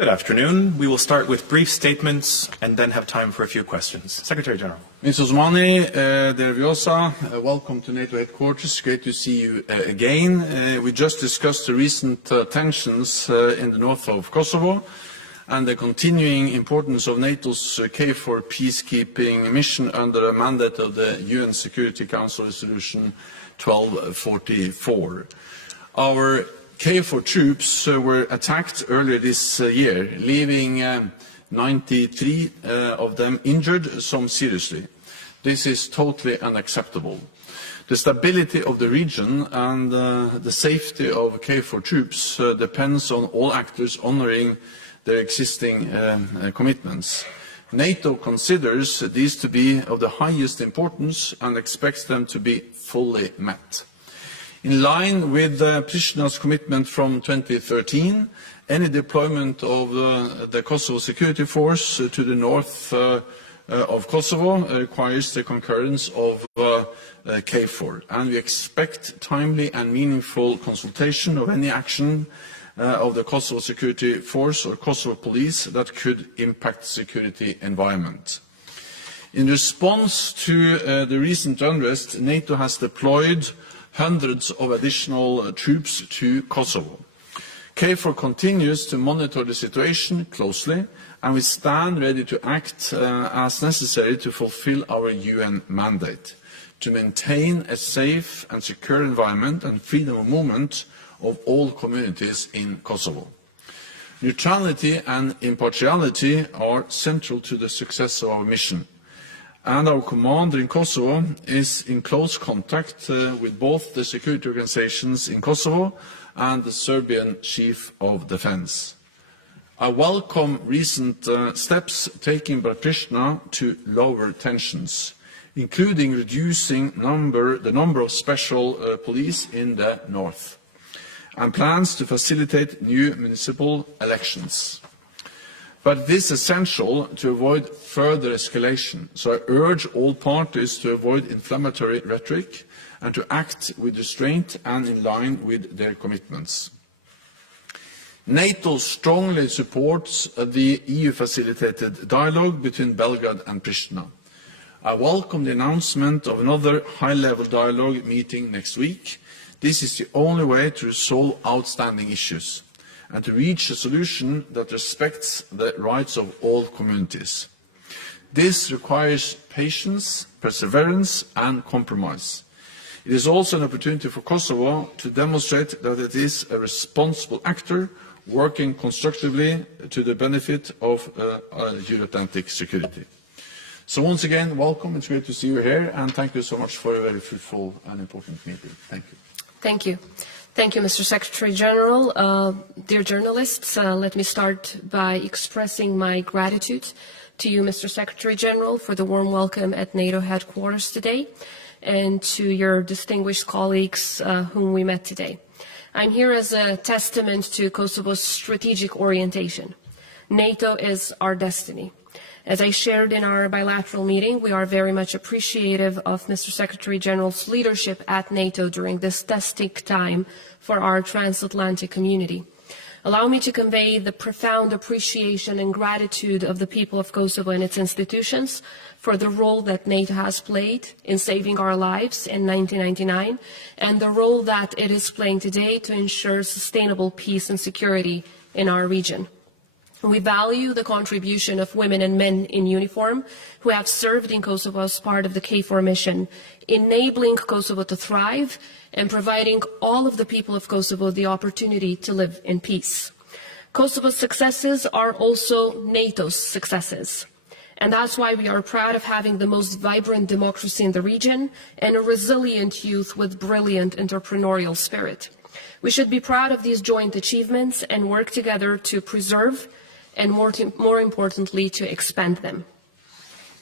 Good afternoon. We will start with brief statements and then have time for a few questions. Secretary General. Mr. Osmani, dear Vjosa, welcome to NATO headquarters. Great to see you again. We just discussed the recent tensions in the north of Kosovo and the continuing importance of NATO's KFOR peacekeeping mission under a mandate of the UN Security Council Resolution 1244. Our KFOR troops were attacked earlier this year, leaving 93 of them injured, some seriously. This is totally unacceptable. The stability of the region and the safety of KFOR troops depends on all actors honouring their existing commitments. NATO considers these to be of the highest importance and expects them to be fully met. In line with Prishtina's commitment from 2013, any deployment of the Kosovo Security Force to the north of Kosovo requires the concurrence of KFOR, and we expect timely and meaningful consultation of any action of the Kosovo Security Force or Kosovo Police that could impact the security environment. In response to the recent unrest, NATO has deployed hundreds of additional troops to Kosovo. KFOR continues to monitor the situation closely, and we stand ready to act as necessary to fulfill our UN mandate, to maintain a safe and secure environment and freedom of movement of all communities in Kosovo. Neutrality and impartiality are central to the success of our mission, and our commander in Kosovo is in close contact with both the security organizations in Kosovo and the Serbian Chief of Defense. I welcome recent steps taken by Pristina to lower tensions, including reducing the number of special police in the north, and plans to facilitate new municipal elections. But it is essential to avoid further escalation, so I urge all parties to avoid inflammatory rhetoric and to act with restraint and in line with their commitments. NATO strongly supports the EU-facilitated dialogue between Belgrade and Pristina. I welcome the announcement of another high-level dialogue meeting next week. This is the only way to resolve outstanding issues and to reach a solution that respects the rights of all communities. This requires patience, perseverance and compromise. It is also an opportunity for Kosovo to demonstrate that it is a responsible actor working constructively to the benefit of Euro-Atlantic security. So once again, welcome. It's great to see you here, and thank you so much for a very fruitful and important meeting. Thank you. Thank you. Thank you, Mr. Secretary General. Dear journalists, let me start by expressing my gratitude to you, Mr. Secretary General, for the warm welcome at NATO headquarters today, and to your distinguished colleagues whom we met today. I'm here as a testament to Kosovo's strategic orientation. NATO is our destiny. As I shared in our bilateral meeting, we are very much appreciative of Mr. Secretary General's leadership at NATO during this testing time for our transatlantic community. Allow me to convey the profound appreciation and gratitude of the people of Kosovo and its institutions for the role that NATO has played in saving our lives in 1999 and the role that it is playing today to ensure sustainable peace and security in our region. We value the contribution of women and men in uniform who have served in Kosovo as part of the KFOR mission, enabling Kosovo to thrive and providing all of the people of Kosovo the opportunity to live in peace. Kosovo's successes are also NATO's successes. And that's why we are proud of having the most vibrant democracy in the region and a resilient youth with brilliant entrepreneurial spirit. We should be proud of these joint achievements and work together to preserve and more importantly, to expand them.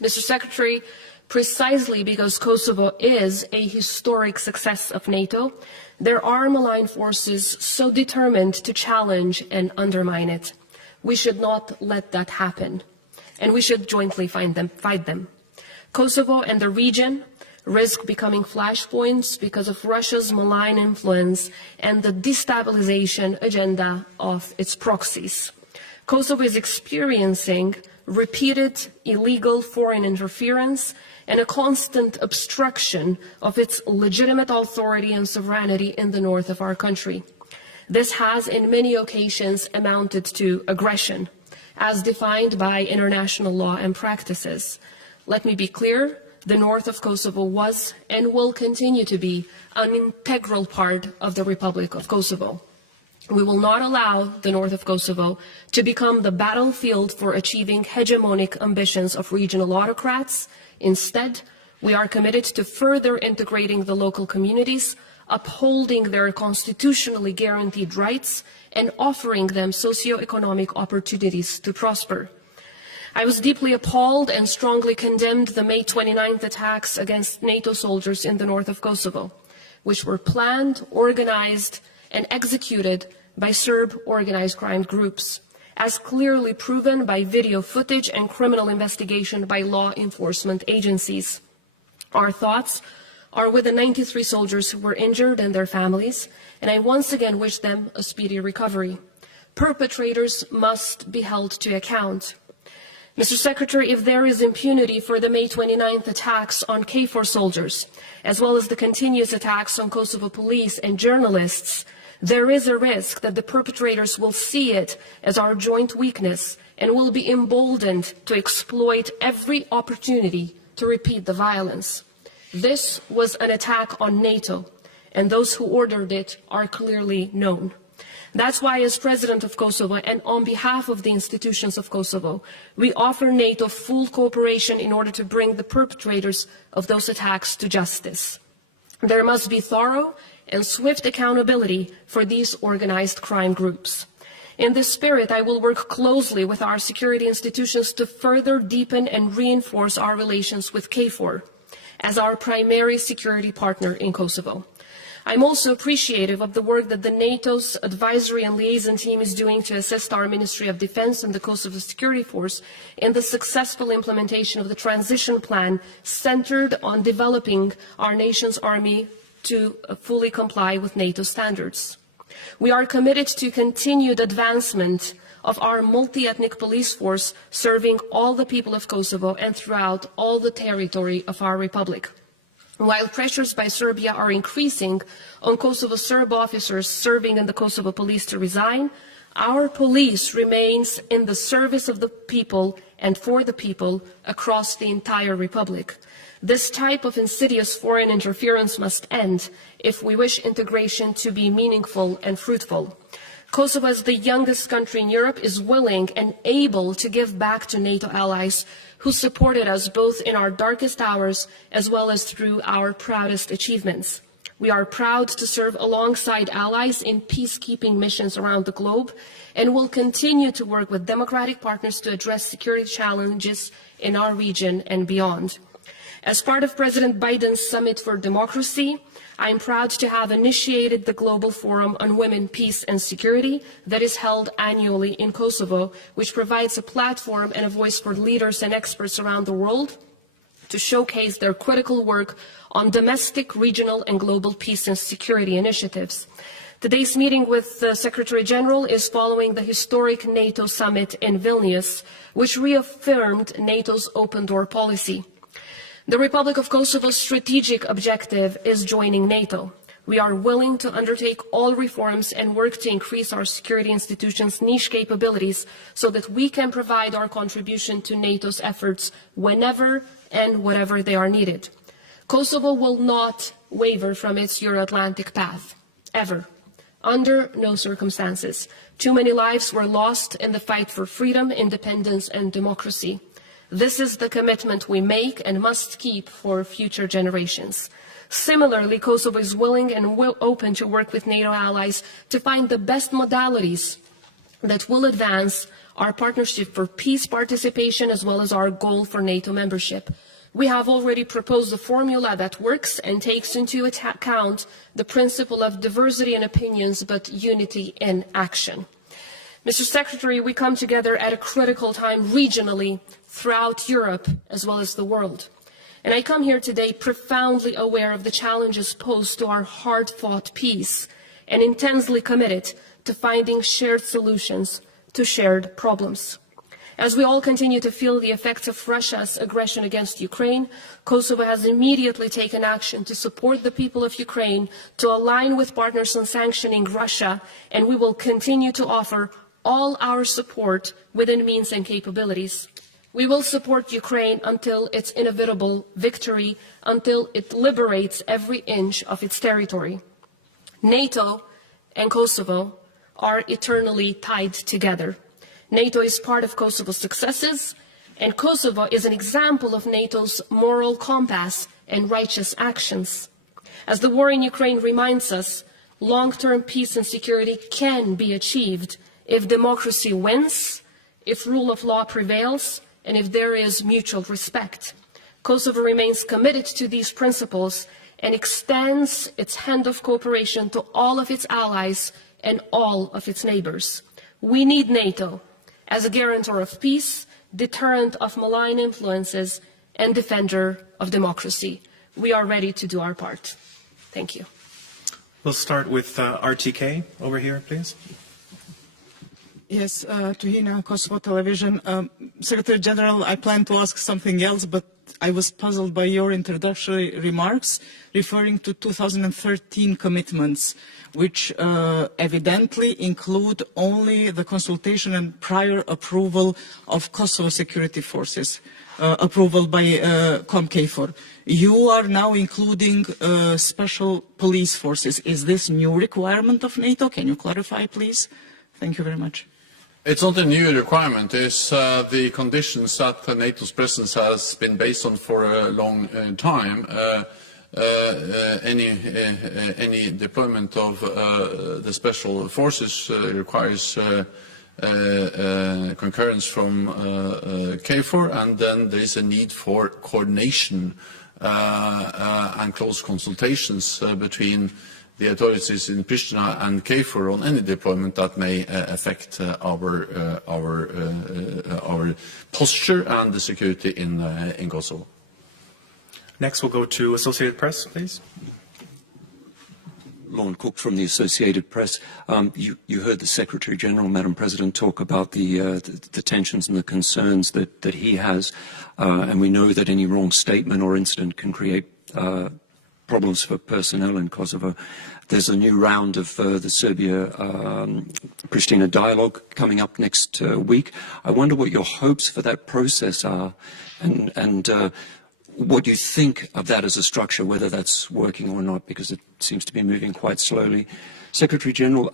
Mr. Secretary, precisely because Kosovo is a historic success of NATO, there are malign forces so determined to challenge and undermine it. We should not let that happen, and we should jointly fight them. Kosovo and the region risk becoming flashpoints because of Russia's malign influence and the destabilization agenda of its proxies. Kosovo is experiencing repeated illegal foreign interference and a constant obstruction of its legitimate authority and sovereignty in the north of our country. This has, in many occasions, amounted to aggression, as defined by international law and practices. Let me be clear, the north of Kosovo was and will continue to be an integral part of the Republic of Kosovo. We will not allow the north of Kosovo to become the battlefield for achieving hegemonic ambitions of regional autocrats. Instead, we are committed to further integrating the local communities, upholding their constitutionally guaranteed rights, and offering them socio-economic opportunities to prosper. I was deeply appalled and strongly condemned the May 29th attacks against NATO soldiers in the north of Kosovo, which were planned, organized, and executed by Serb organized crime groups, as clearly proven by video footage and criminal investigation by law enforcement agencies. Our thoughts are with the 93 soldiers who were injured and their families, and I once again wish them a speedy recovery. Perpetrators must be held to account. Mr. Secretary, if there is impunity for the May 29th attacks on KFOR soldiers, as well as the continuous attacks on Kosovo police and journalists, there is a risk that the perpetrators will see it as our joint weakness and will be emboldened to exploit every opportunity to repeat the violence. This was an attack on NATO, and those who ordered it are clearly known. That's why, as President of Kosovo and on behalf of the institutions of Kosovo, we offer NATO full cooperation in order to bring the perpetrators of those attacks to justice. There must be thorough and swift accountability for these organized crime groups. In this spirit, I will work closely with our security institutions to further deepen and reinforce our relations with KFOR as our primary security partner in Kosovo. I'm also appreciative of the work that the NATO's advisory and liaison team is doing to assist our Ministry of Defense and the Kosovo Security Force in the successful implementation of the transition plan centered on developing our nation's army to fully comply with NATO standards. We are committed to continued advancement of our multi-ethnic police force serving all the people of Kosovo and throughout all the territory of our republic. While pressures by Serbia are increasing on Kosovo Serb officers serving in the Kosovo police to resign, our police remains in the service of the people and for the people across the entire republic. This type of insidious foreign interference must end if we wish integration to be meaningful and fruitful. Kosovo, as the youngest country in Europe, is willing and able to give back to NATO allies who supported us both in our darkest hours as well as through our proudest achievements. We are proud to serve alongside allies in peacekeeping missions around the globe and will continue to work with democratic partners to address security challenges in our region and beyond. As part of President Biden's Summit for Democracy, I am proud to have initiated the Global Forum on Women, Peace and Security that is held annually in Kosovo, which provides a platform and a voice for leaders and experts around the world to showcase their critical work on domestic, regional and global peace and security initiatives. Today's meeting with the Secretary General is following the historic NATO summit in Vilnius, which reaffirmed NATO's open door policy. The Republic of Kosovo's strategic objective is joining NATO. We are willing to undertake all reforms and work to increase our security institutions' niche capabilities so that we can provide our contribution to NATO's efforts whenever and whatever they are needed. Kosovo will not waver from its Euro-Atlantic path, ever, under no circumstances. Too many lives were lost in the fight for freedom, independence and democracy. This is the commitment we make and must keep for future generations. Similarly, Kosovo is willing and open to work with NATO allies to find the best modalities that will advance our partnership for peace participation as well as our goal for NATO membership. We have already proposed a formula that works and takes into account the principle of diversity in opinions but unity in action. Mr. Secretary, we come together at a critical time regionally throughout Europe as well as the world. And I come here today profoundly aware of the challenges posed to our hard-fought peace and intensely committed to finding shared solutions to shared problems. As we all continue to feel the effects of Russia's aggression against Ukraine, Kosovo has immediately taken action to support the people of Ukraine, to align with partners on sanctioning Russia, and we will continue to offer all our support within means and capabilities. We will support Ukraine until its inevitable victory, until it liberates every inch of its territory. NATO and Kosovo are eternally tied together. NATO is part of Kosovo's successes, and Kosovo is an example of NATO's moral compass and righteous actions. As the war in Ukraine reminds us, long-term peace and security can be achieved if democracy wins, if rule of law prevails, and if there is mutual respect. Kosovo remains committed to these principles and extends its hand of cooperation to all of its allies and all of its neighbors. We need NATO as a guarantor of peace, deterrent of malign influences, and defender of democracy. We are ready to do our part. Thank you. We'll start with RTK over here, please. Yes, Tuhina, Kosovo Television. Secretary General, I plan to ask something else, but I was puzzled by your introductory remarks referring to 2013 commitments, which evidently include only the consultation and prior approval of Kosovo security forces, approval by COMKFOR. You are now including special police forces. Is this new requirement of NATO? Can you clarify, please? Thank you very much. It's not a new requirement. It's the conditions that NATO's presence has been based on for a long time. Any deployment of the special forces requires concurrence from KFOR, and then there is a need for coordination and close consultations between the authorities in Pristina and KFOR on any deployment that may affect our posture and the security in Kosovo. Next, we'll go to Associated Press, please. Lorne Cook from the Associated Press. You heard the Secretary General, Madam President, talk about the tensions and the concerns that he has, and we know that any wrong statement or incident can create problems for personnel in Kosovo. There's a new round of the Serbia-Pristina dialogue coming up next week. I wonder what your hopes for that process are, and what you think of that as a structure, whether that's working or not, because it seems to be moving quite slowly. Secretary General,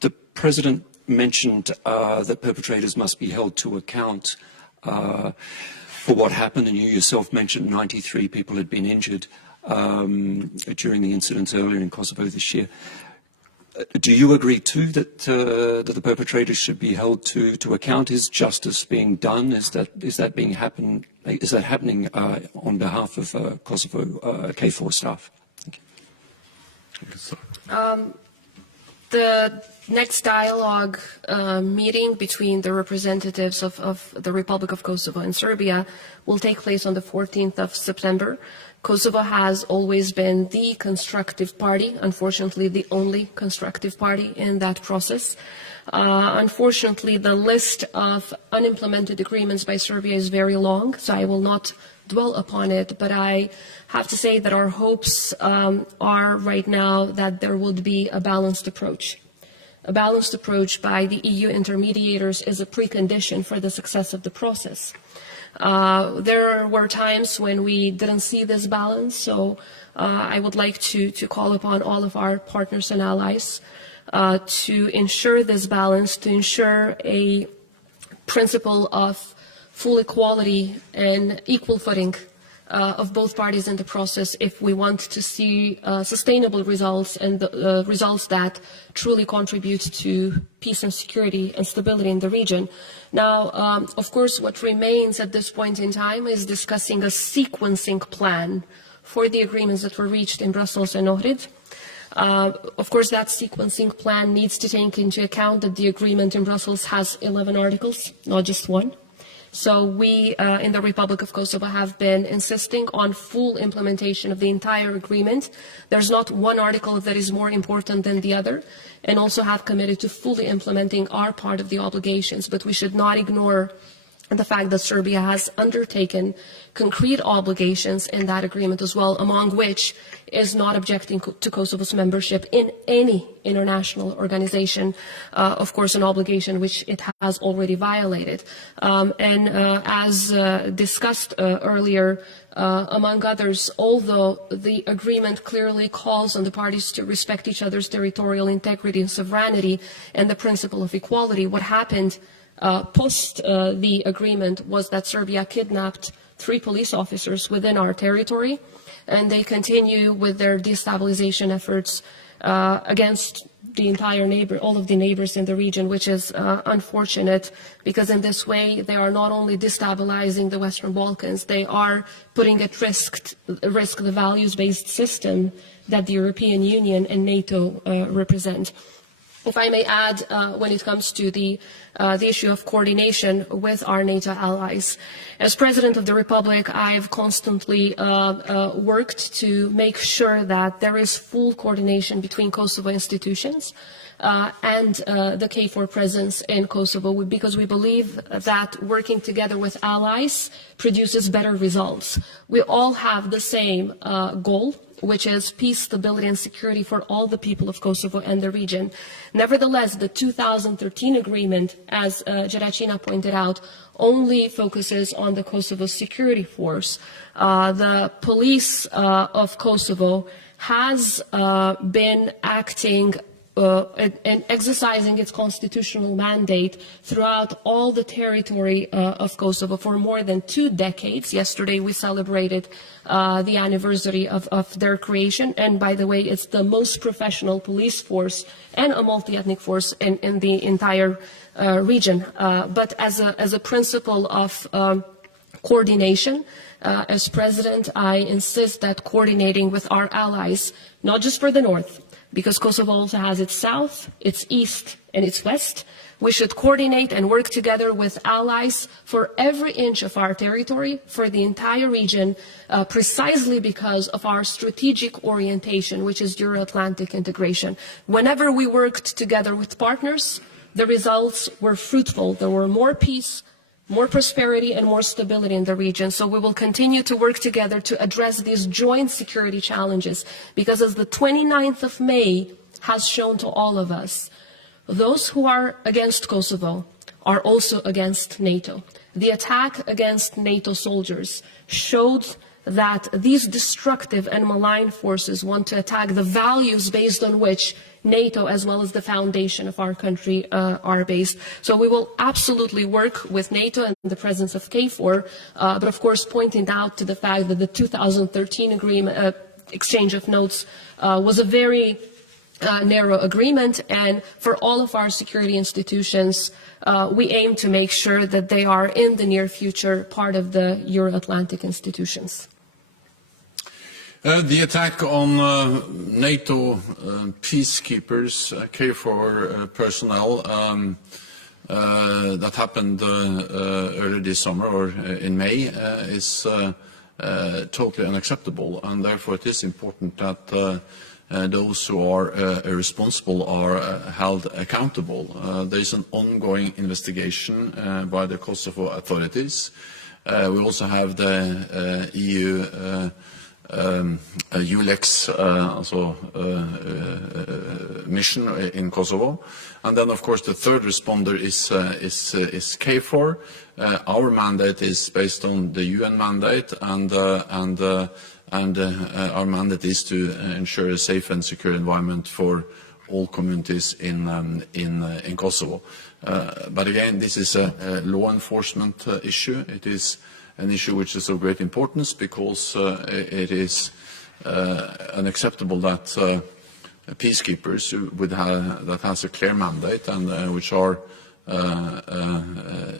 the President mentioned that perpetrators must be held to account for what happened, and you yourself mentioned 93 people had been injured during the incidents earlier in Kosovo this year. Do you agree too that the perpetrators should be held to account? Is justice being done? Is that happening on behalf of Kosovo KFOR staff? Thank you. The next dialogue meeting between the representatives of the Republic of Kosovo and Serbia will take place on the 14th of September. Kosovo has always been the constructive party, unfortunately the only constructive party in that process. Unfortunately, the list of unimplemented agreements by Serbia is very long, so I will not dwell upon it, but I have to say that our hopes are right now that there would be a balanced approach. A balanced approach by the EU intermediators is a precondition for the success of the process. There were times when we didn't see this balance, so I would like to call upon all of our partners and allies to ensure this balance, to ensure a principle of full equality and equal footing of both parties in the process if we want to see sustainable results and results that truly contribute to peace and security and stability in the region. Now, of course, what remains at this point in time is discussing a sequencing plan for the agreements that were reached in Brussels and Ohrid. Of course, that sequencing plan needs to take into account that the agreement in Brussels has 11 articles, not just one. So we in the Republic of Kosovo have been insisting on full implementation of the entire agreement. There's not one article that is more important than the other, and also have committed to fully implementing our part of the obligations. But we should not ignore the fact that Serbia has undertaken concrete obligations in that agreement as well, among which is not objecting to Kosovo's membership in any international organization, of course an obligation which it has already violated. As discussed earlier, among others, although the agreement clearly calls on the parties to respect each other's territorial integrity and sovereignty and the principle of equality, what happened post the agreement was that Serbia kidnapped 3 police officers within our territory, and they continue with their destabilization efforts against the entire all of the neighbors in the region, which is unfortunate, because in this way they are not only destabilizing the Western Balkans, they are putting at risk the values-based system that the European Union and NATO represent. If I may add, when it comes to the issue of coordination with our NATO allies, as President of the Republic, I have constantly worked to make sure that there is full coordination between Kosovo institutions and the KFOR presence in Kosovo, because we believe that working together with allies produces better results. We all have the same goal, which is peace, stability, and security for all the people of Kosovo and the region. Nevertheless, the 2013 agreement, as Jaracina pointed out, only focuses on the Kosovo security force. The police of Kosovo has been acting and exercising its constitutional mandate throughout all the territory of Kosovo for more than 2 decades. Yesterday we celebrated the anniversary of their creation, and by the way, it's the most professional police force and a multi-ethnic force in the entire region. But as a principle of coordination, as President, I insist that coordinating with our allies, not just for the North, because Kosovo also has its south, its east, and its west, we should coordinate and work together with allies for every inch of our territory, for the entire region, precisely because of our strategic orientation, which is Euro-Atlantic integration. Whenever we worked together with partners, the results were fruitful. There were more peace, more prosperity, and more stability in the region. So we will continue to work together to address these joint security challenges, because as the 29th of May has shown to all of us, those who are against Kosovo are also against NATO. The attack against NATO soldiers showed that these destructive and malign forces want to attack the values based on which NATO, as well as the foundation of our country, are based. So we will absolutely work with NATO and the presence of KFOR, but of course pointing out to the fact that the 2013 agreement, exchange of notes, was a very narrow agreement, and for all of our security institutions, we aim to make sure that they are in the near future part of the Euro-Atlantic institutions. The attack on NATO peacekeepers, KFOR personnel, that happened earlier this summer or in May is totally unacceptable, and therefore it is important that those who are responsible are held accountable. There is an ongoing investigation by the Kosovo authorities. We also have the EU ULEX mission in Kosovo, and then of course the third responder is KFOR. Our mandate is based on the UN mandate, and our mandate is to ensure a safe and secure environment for all communities in Kosovo. But again, this is a law enforcement issue. It is an issue which is of great importance, because it is unacceptable that peacekeepers that has a clear mandate and which are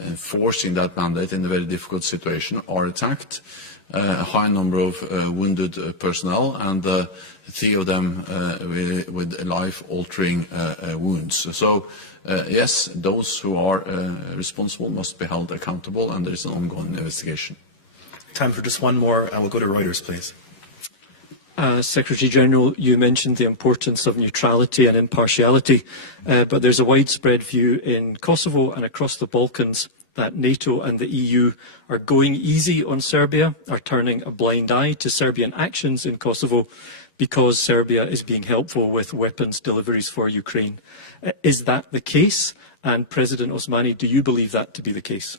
enforcing that mandate in a very difficult situation are attacked. a high number of wounded personnel, and 3 of them with life-altering wounds. So, yes, those who are responsible must be held accountable, and there is an ongoing investigation. Time for just one more. I will go to Reuters, please. Secretary General, you mentioned the importance of neutrality and impartiality, but there's a widespread view in Kosovo and across the Balkans that NATO and the EU are going easy on Serbia, are turning a blind eye to Serbian actions in Kosovo because Serbia is being helpful with weapons deliveries for Ukraine. Is that the case? And President Osmani, do you believe that to be the case?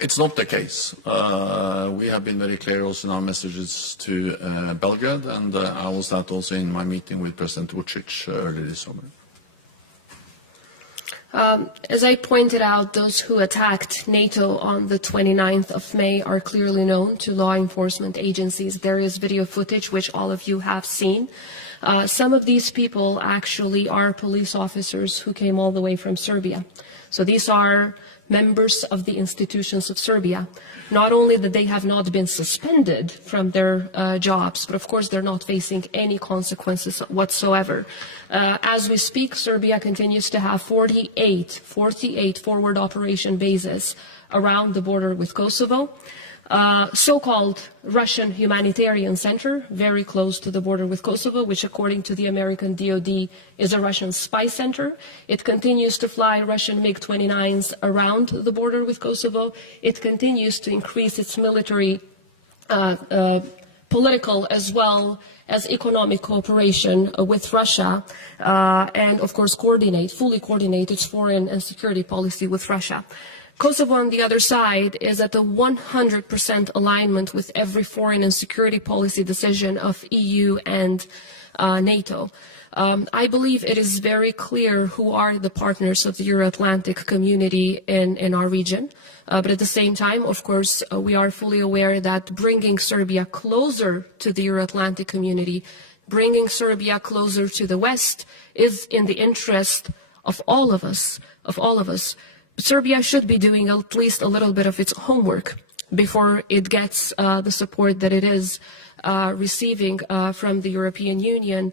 It's not the case. We have been very clear also in our messages to Belgrade, and I was that also in my meeting with President Vučić earlier this summer. As I pointed out, those who attacked NATO on the 29th of May are clearly known to law enforcement agencies. There is video footage which all of you have seen. Some of these people actually are police officers who came all the way from Serbia. So these are members of the institutions of Serbia. Not only that they have not been suspended from their jobs, but of course they're not facing any consequences whatsoever. As we speak, Serbia continues to have 48 forward operation bases around the border with Kosovo. So-called Russian humanitarian center, very close to the border with Kosovo, which according to the American DoD is a Russian spy center. It continues to fly Russian MiG-29s around the border with Kosovo. It continues to increase its military, political as well as economic cooperation with Russia, and of course fully coordinate its foreign and security policy with Russia. Kosovo, on the other side, is at the 100% alignment with every foreign and security policy decision of EU and NATO. I believe it is very clear who are the partners of the Euro-Atlantic community in our region. But at the same time, of course, we are fully aware that bringing Serbia closer to the Euro-Atlantic community, bringing Serbia closer to the West, is in the interest of all of us, Serbia should be doing at least a little bit of its homework before it gets the support that it is receiving from the European Union,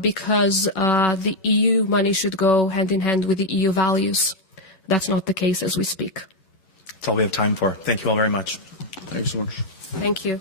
because the EU money should go hand in hand with the EU values. That's not the case as we speak. That's all we have time for. Thank you all very much. Thanks so much. Thank you.